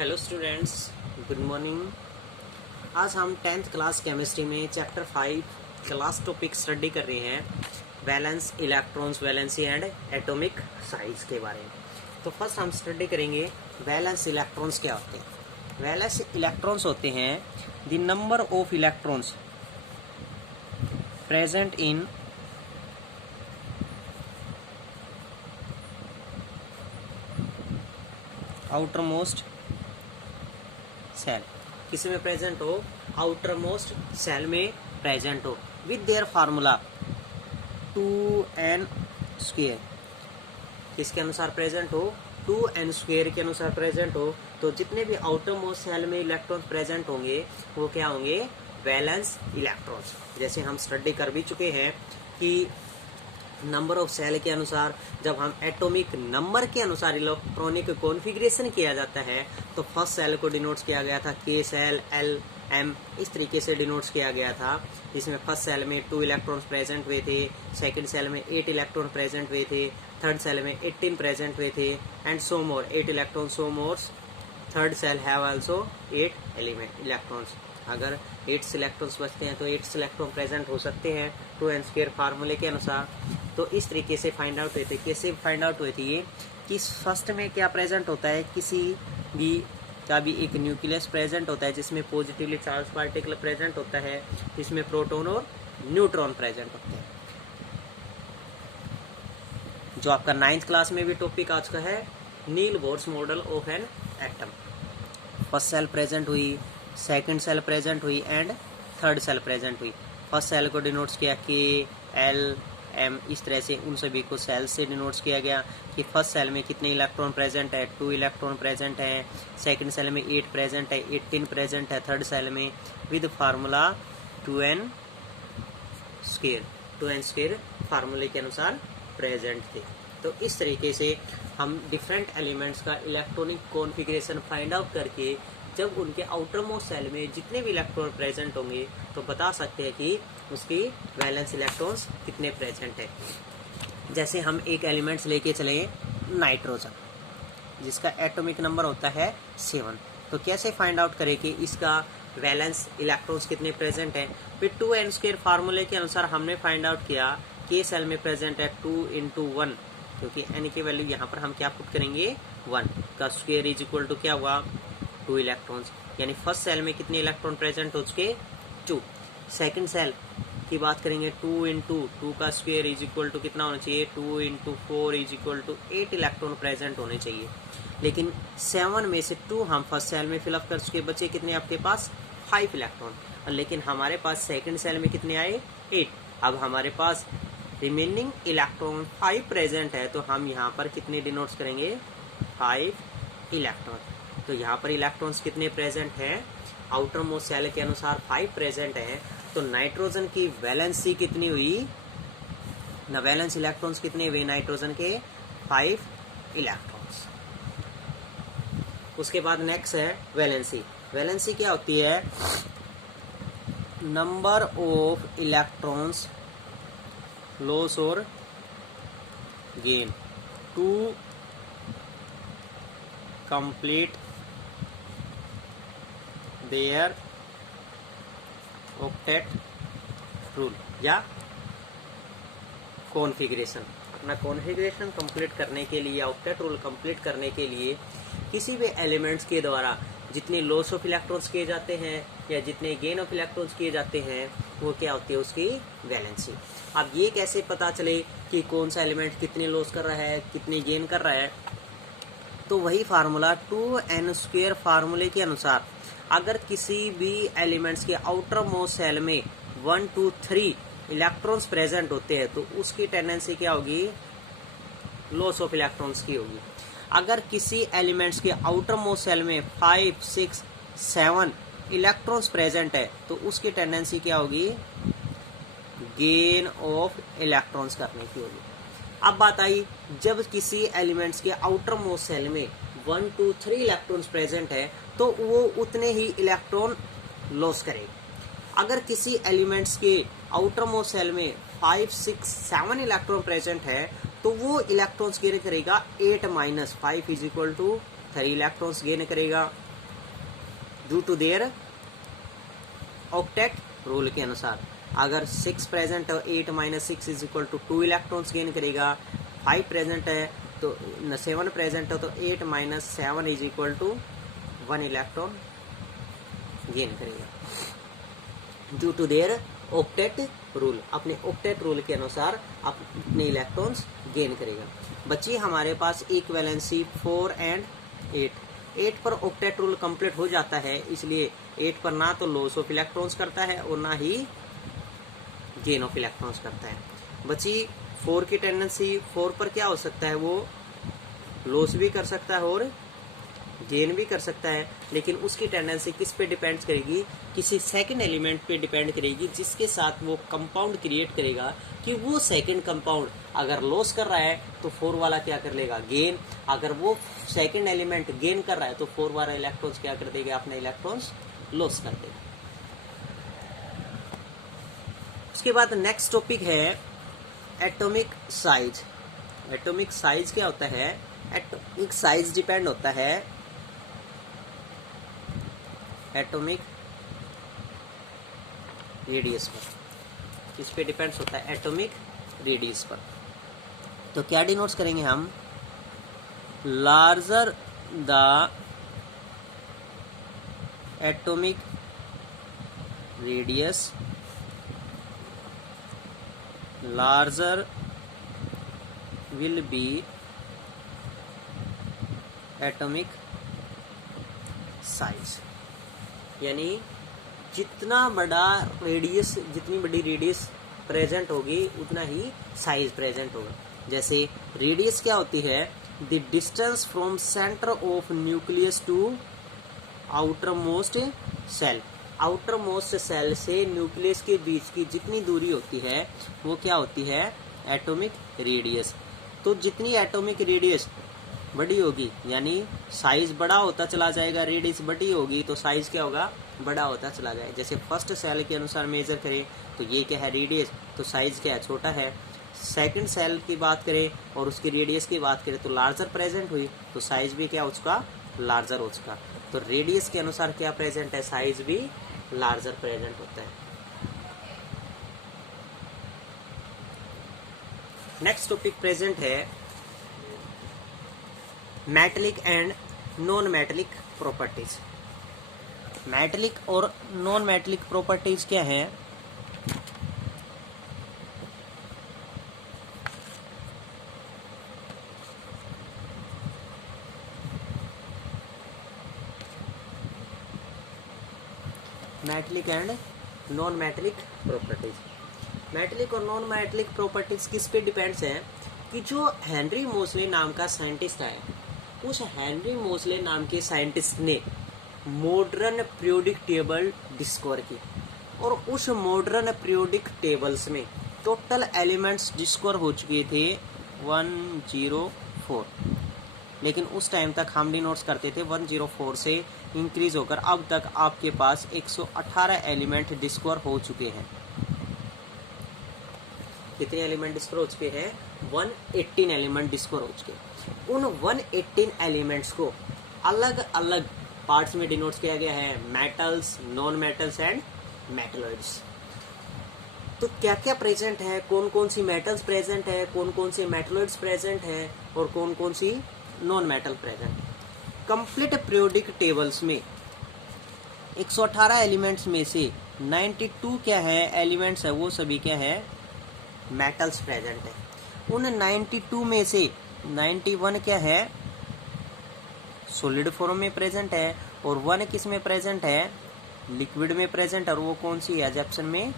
Hello students, good morning. आज हम 10th class chemistry में चैप्टर 5 क्लास टॉपिक स्टडी कर रहे हैं valence electrons, valency and atomic size के बारे में। तो फर्स्ट हम स्टडी करेंगे वैलेंस इलेक्ट्रॉन्स क्या होते हैं। वैलेंस इलेक्ट्रॉन्स होते हैं the number of electrons present in outermost shell, किसी में प्रेजेंट हो, आउटर मोस्ट सेल में प्रेजेंट हो, with their formula 2n square, किसके अनुसार प्रेजेंट हो, 2n स्क्वायर के अनुसार प्रेजेंट हो। तो जितने भी आउटर मोस्ट सेल में इलेक्ट्रॉन्स प्रेजेंट होंगे वो क्या होंगे, वैलेंस इलेक्ट्रॉन्स। जैसे हम स्टडी कर भी चुके हैं कि नंबर ऑफ सेल के अनुसार जब हम एटॉमिक नंबर के अनुसार इलेक्ट्रॉनिक कॉन्फ़िगरेशन किया जाता है तो फर्स्ट सेल को डिनोट्स किया गया था के सेल, एल, एम, इस तरीके से डिनोट्स किया गया था, जिसमें फर्स्ट सेल में 2 इलेक्ट्रॉन्स प्रेजेंट हुए थे, सेकंड सेल में 8 इलेक्ट्रॉन प्रेजेंट हुए थे, थर्ड सेल में 18 प्रेजेंट हुए थे and so more, 8 electron so more, third shell have also 8 element electrons. अगर 8 इलेक्ट्रॉन्स बचते हैं तो 8 इलेक्ट्रॉन प्रेजेंट हो सकते हैं 2n स्क्वायर फार्मूले के अनुसार। तो इस तरीके से फाइंड आउट हुए थे। कैसे फाइंड आउट हुए थे ये, कि फर्स्ट में क्या प्रेजेंट होता है, किसी भी का भी एक न्यूक्लियस प्रेजेंट होता है जिसमें पॉजिटिवली चार्ज पार्टिकल प्रेजेंट होता है, जिसमें प्रोटॉन और न्यूट्रॉन प्रेजेंट होते हैं। जो आपका 9th क्लास में भी टॉपिक आज का है, Niels Bohr's model of an atom. First shell present हुई, सेकंड सेल प्रेजेंट हुई एंड थर्ड सेल प्रेजेंट हुई। फर्स्ट सेल को डिनोट्स किया के, एल, एम, इस तरह से उन सभी को सेल से डिनोट्स किया गया कि फर्स्ट सेल में कितने इलेक्ट्रॉन प्रेजेंट है, 2 इलेक्ट्रॉन प्रेजेंट है, सेकंड सेल में 8 प्रेजेंट है, 18 प्रेजेंट है थर्ड सेल में, विद फार्मूला 2n स्क्वायर फार्मूले के अनुसार प्रेजेंट थे। तो इस तरीके से हम डिफरेंट एलिमेंट्स का इलेक्ट्रॉनिक कॉन्फ़िगरेशन फाइंड आउट करके जब उनके आउटर मोस्ट सेल में जितने भी इलेक्ट्रॉन प्रेजेंट होंगे तो बता सकते हैं कि उसकी वैलेंस इलेक्ट्रॉन्स कितने प्रेजेंट है। जैसे हम एक एलिमेंट्स लेके चले नाइट्रोजन, जिसका एटॉमिक नंबर होता है 7। तो कैसे फाइंड आउट करें कि इसका वैलेंस इलेक्ट्रॉन्स कितने प्रेजेंट हैं। फिर 2n स्क्वायर फार्मूले के अनुसार हमने फाइंड आउट किया के सेल में प्रेजेंट है 2 × 1, क्योंकि n की वैल्यू यहाँ पर हम क्या पुट करेंगे, 1 का स्क्वायर इज इक्वल टू क्या हुआ, 2 इलेक्ट्रॉन्स। यानी फर्स्ट सेल में कितने इलेक्ट्रॉन प्रेजेंट हो चुके, 2। सेकंड सेल की बात करेंगे 2 × 2 का स्क्वायर इज इक्वल टू कितना होना चाहिए, 2 × 4 is equal to 8 electron present होने चाहिए। लेकिन 7 में से 2 हम फर्स्ट सेल में फिलअप कर चुके, बचे कितने आपके पास, 5 इलेक्ट्रॉन। लेकिन हमारे पास सेकंड सेल में कितने आए, 8। अब हमारे पास रिमेनिंग इलेक्ट्रॉन 5 प्रेजेंट है, तो हम यहाँ पर कितने डिनोट्स करेंगे, 5 इलेक्ट्रॉन। तो यहाँ पर इलेक्ट्रॉन्स कितने प्रेजेंट हैं, आउटर मोस्ट सेल के अनुसार 5 प्रेजेंट हैं। तो नाइट्रोजन की वैलेंसी कितनी हुई, ना वैलेंस इलेक्ट्रॉन्स कितने हुए नाइट्रोजन के, 5 इलेक्ट्रॉन्स। उसके बाद नेक्स्ट है वैलेंसी। वैलेंसी क्या होती है, नंबर ऑफ इलेक्ट्रॉन्स लॉस और gain to complete their octet rule या कॉन्फ़िगरेशन। अपना कॉन्फ़िगरेशन कंप्लीट करने के लिए, ऑक्टेट रूल कंप्लीट करने के लिए किसी भी एलिमेंट्स के द्वारा जितने लॉस ऑफ इलेक्ट्रॉन्स किए जाते हैं या जितने गेन ऑफ इलेक्ट्रॉन्स किए जाते हैं वो क्या होती है, उसकी वैलेंसी। अब ये कैसे पता चले कि कौन सा एलिमेंट कितने लॉस कर रहा है, कितने गेन कर रहा है, तो वही फार्मूला 2n स्क्वायर फार्मूले के अनुसार अगर किसी भी एलिमेंट्स के आउटर मोस्ट सेल में 1, 2, 3 इलेक्ट्रॉन्स प्रेजेंट होते हैं तो उसकी टेंडेंसी क्या होगी, लॉस ऑफ इलेक्ट्रॉन्स की होगी। अगर किसी एलिमेंट्स के आउटर मोस्ट सेल में 5, 6, 7 इलेक्ट्रॉन्स प्रेजेंट है तो उसकी टेंडेंसी क्या होगी, गेन ऑफ इलेक्ट्रॉन्स करने की होगी। अब बात आई, जब किसी एलिमेंट्स के आउटर मोस्ट सेल में 1, 2, 3 इलेक्ट्रॉन्स प्रेजेंट है तो वो उतने ही इलेक्ट्रॉन लॉस करेगा। अगर किसी एलिमेंट्स के आउटर मोस्ट सेल में 5, 6, 7 इलेक्ट्रॉन प्रेजेंट है तो वो इलेक्ट्रॉन्स गेन करेगा 8 - 5 = 3 इलेक्ट्रॉन्स गेन करेगा। Due to their octet rule के अनुसार। अगर 6 प्रेजेंट है, 8 minus 6 is equal to 2 electrons gain करेगा। 5 प्रेजेंट है तो 7 प्रेजेंट है तो 8 minus 7 is equal to 1 electron gain करेगा due to their octet rule. अपने ऑक्टेट रूल के अनुसार अपने इलेक्ट्रॉन्स गेन करेगा। बच्ची हमारे पास इक्विवेलेंसी 4 एंड 8 पर ऑक्टेट रूल कंप्लीट हो जाता है, इसलिए 8 पर ना तो लॉस ऑफ इलेक्ट्रॉन्स करता है और ना ही गेन ऑफ इलेक्ट्रॉन्स करता है। बच्ची 4 की टेंडेंसी 4 पर क्या हो सकता है, वो लॉस भी कर सकता है और गेन भी कर सकता है, लेकिन उसकी टेंडेंसी किस पे डिपेंड करेगी, किसी सेकंड एलिमेंट पे डिपेंड करेगी जिसके साथ वो कंपाउंड क्रिएट करेगा कि वो सेकंड कंपाउंड अगर लॉस कर रहा है तो 4 वाला क्या कर लेगा, गेन। अगर वो सेकंड एलिमेंट गेन कर रहा है तो 4 वाला इलेक्ट्रॉन्स क्या कर देगा, अपने इलेक्ट्रॉन्स लॉस कर देगा। उसके बाद नेक्स्ट टॉपिक है एटॉमिक साइज। एटॉमिक साइज क्या होता है, एटॉमिक साइज डिपेंड होता है एटॉमिक रेडियस पर। किस पे डिपेंड्स होता है, एटॉमिक रेडियस पर। तो क्या डिनोट्स करेंगे हम, larger the atomic radius larger will be atomic size. यानी जितना बड़ा रेडियस, जितनी बड़ी रेडियस प्रेजेंट होगी उतना ही साइज प्रेजेंट होगा। जैसे रेडियस क्या होती है, the distance from centre of nucleus to outermost shell. Outermost shell से न्यूक्लियस के बीच की जितनी दूरी होती है वो क्या होती है, एटॉमिक रेडियस। तो जितनी एटॉमिक रेडियस बड़ी होगी यानी साइज बड़ा होता चला जाएगा, रेडियस बड़ी होगी तो साइज क्या होगा, बड़ा होता चला जाएगा। जैसे फर्स्ट सेल के अनुसार मेजर करें तो ये क्या है, रेडियस, तो साइज क्या है, छोटा है। सेकंड सेल की बात करें और उसकी रेडियस की बात करें तो लार्जर प्रेजेंट हुई तो साइज भी क्या उसका, लार्जर हो चुका। तो रेडियस के अनुसार क्या प्रेजेंट है, साइज भी लार्जर प्रेजेंट होता है। नेक्स्ट टॉपिक प्रेजेंट है metallic and non metallic properties. Metallic और नॉन मेटेलिक प्रॉपर्टीज क्या है, metallic and non metallic properties. Metallic और नॉन मेटेलिक प्रॉपर्टीज किस पे डिपेंड्स है कि जो हेनरी मोसले नाम का साइंटिस्ट है, उस हेनरी मोसले नाम के साइंटिस्ट ने मॉडर्न पीरियोडिक टेबल डिस्कवर की और उस मॉडर्न पीरियोडिक टेबल्स में टोटल एलिमेंट्स डिस्कवर हो चुके थे 104। लेकिन उस टाइम तक हम डिनोट्स करते थे 104 से इंक्रीज होकर अब तक आपके पास 118 एलिमेंट डिस्कवर हो चुके हैं। कितने एलिमेंट डिस्कवर हो चुके हैं, 118 एलिमेंट डिस्कवर हो चुके। उन 118 एलिमेंट्स को अलग अलग पार्ट्स में डिनोट्स किया गया है, metals, non metals and metalloids. तो क्या क्या प्रेजेंट है, कौन कौन सी मेटल्स प्रेजेंट है, कौन कौन सी मेटलॉइड्स प्रेजेंट है और कौन कौन सी non metal present. Complete periodic tables में 118 एलिमेंट्स में से 92 क्या है, एलिमेंट्स है वो सभी क्या है, मेटल्स प्रेजेंट है। उन 92 में से 91 क्या है, सॉलिड फॉर्म में प्रेजेंट है और 1 किस में प्रेजेंट है, लिक्विड में प्रेजेंट। और वो कौन सी है, एजप्शन में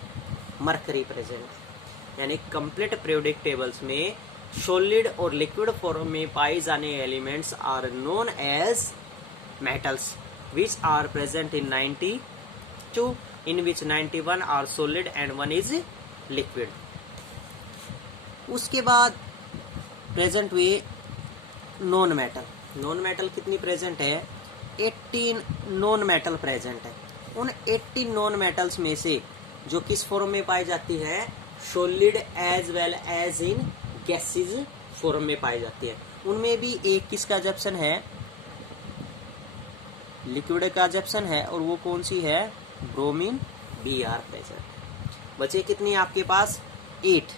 मरकरी प्रेजेंट है। यानी कंप्लीट पीरियोडिक टेबल्स में सॉलिड और लिक्विड फॉर्म में पाए जाने elements are known as metals which are present in 92, in which 91 are solid and 1 is liquid. उसके बाद प्रेजेंट हुए नॉन मेटल। नॉन मेटल कितनी प्रेजेंट है, 18 नॉन मेटल प्रेजेंट है। उन 18 नॉन मेटल्स में से जो किस फॉर्म में पाई जाती है, solid as well as in gases form में पाई जाती है। उनमें भी एक किसका एजप्शन है, लिक्विड का एब्जॉर्प्शन है और वो कौन सी है, ब्रोमीन Br प्रेजेंट। बचे कितनी आपके पास, 8,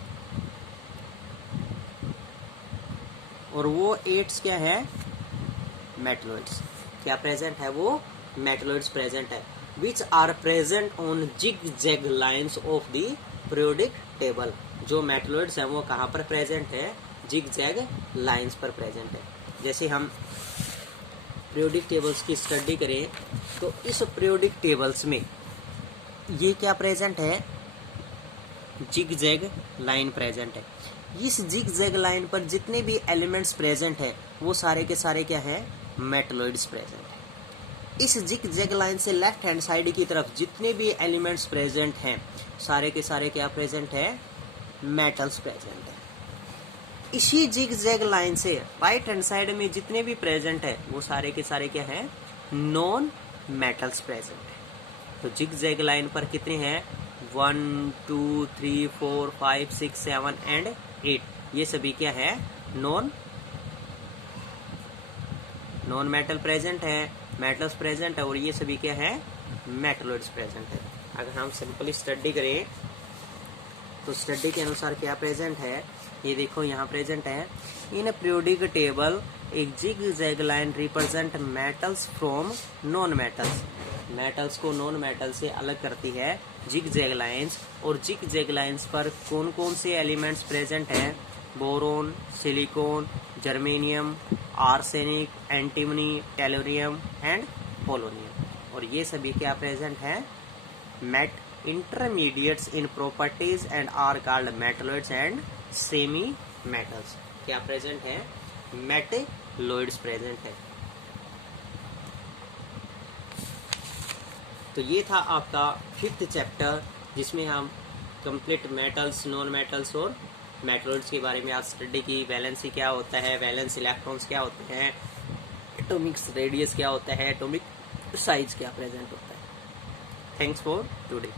और वो 8 क्या है, मेटलॉइड्स। क्या प्रेजेंट है, वो मेटलॉइड्स प्रेजेंट है, which are present on zig zag lines of the periodic table. जो मेटलॉइड्स हैं वो कहाँ पर प्रेजेंट है, जिग जैग लाइन्स पर प्रेजेंट है। जैसे हम पीरियोडिक टेबल्स की स्टडी करें तो इस पीरियोडिक टेबल्स में ये क्या प्रेजेंट है, जिग जैग लाइन प्रेजेंट है। इस जिग जैग लाइन पर जितने भी एलिमेंट्स प्रेजेंट है वो सारे के सारे क्या है, मेटलॉइड्स प्रेजेंट है। इस जिग जैग लाइन से लेफ्ट हैंड साइड की तरफ जितने भी एलिमेंट्स प्रेजेंट हैं सारे के सारे क्या प्रेजेंट है, मेटल्स प्रेजेंट है। इसी जिग जैग लाइन से राइट हैंड साइड में जितने भी प्रेजेंट है वो सारे के सारे क्या है, नॉन मेटल्स प्रेजेंट है। तो जिग जैग लाइन पर कितने हैं, 1 2 3 4 5 6 7 एंड 8, ये सभी क्या है, नॉन मेटल प्रेजेंट है, मेटल्स प्रेजेंट है, और ये सभी क्या है, मेटलॉइड्स प्रेजेंट है। अगर हम सिंपली स्टडी करें तो स्टडी के अनुसार क्या प्रेजेंट है, ये देखो यहाँ प्रेजेंट है, इन पीरियोडिक टेबल एक zig zag line represent metals from non metals. Metals को नॉन मेटल से अलग करती है जिग जैग लाइन्स, और जिग जैग लाइन्स पर कौन कौन से एलिमेंट्स प्रेजेंट हैं, boron, silicon, germanium, arsenic, antimony, tellurium and polonium. और ये सभी क्या प्रेजेंट है, met intermediates in properties and are called metalloids and semi metals। क्या प्रेजेंट है, मेटलॉइड्स प्रेजेंट है। तो ये था आपका 5th चैप्टर जिसमें हम कंप्लीट मेटल्स, नॉन मेटल्स और मेटलॉइड्स के बारे में आज स्टडी की। वैलेंसी क्या होता है, वैलेंस इलेक्ट्रॉन्स क्या होते हैं, एटॉमिक रेडियस क्या होता है, एटॉमिक साइज क्या प्रेजेंट होता है। Thanks for today.